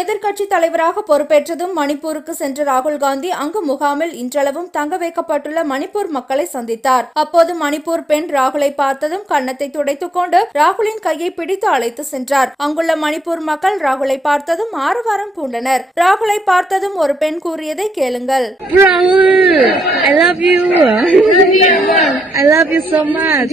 எதிர்க்கட்சி தலைவராக பொறுப்பேற்றதும் மணிப்பூருக்கு சென்ற ராகுல் காந்தி அங்கு முகாமில் இன்றளவும் தங்க வைக்கப்பட்டுள்ள மணிப்பூர் மக்களை சந்தித்தார். அப்போது மணிப்பூர் பெண் ராகுலை பார்த்ததும் கன்னத்தை துடைத்துக் கொண்டு ராகுலின் கையை பிடித்து அழைத்து சென்றார். அங்குள்ள மணிப்பூர் மக்கள் ராகுலை பார்த்ததும் ஆரவாரம் பூண்டனர். ராகுலை பார்த்ததும் ஒரு பெண் கூறியதை கேளுங்கள். I love you. I love you so much.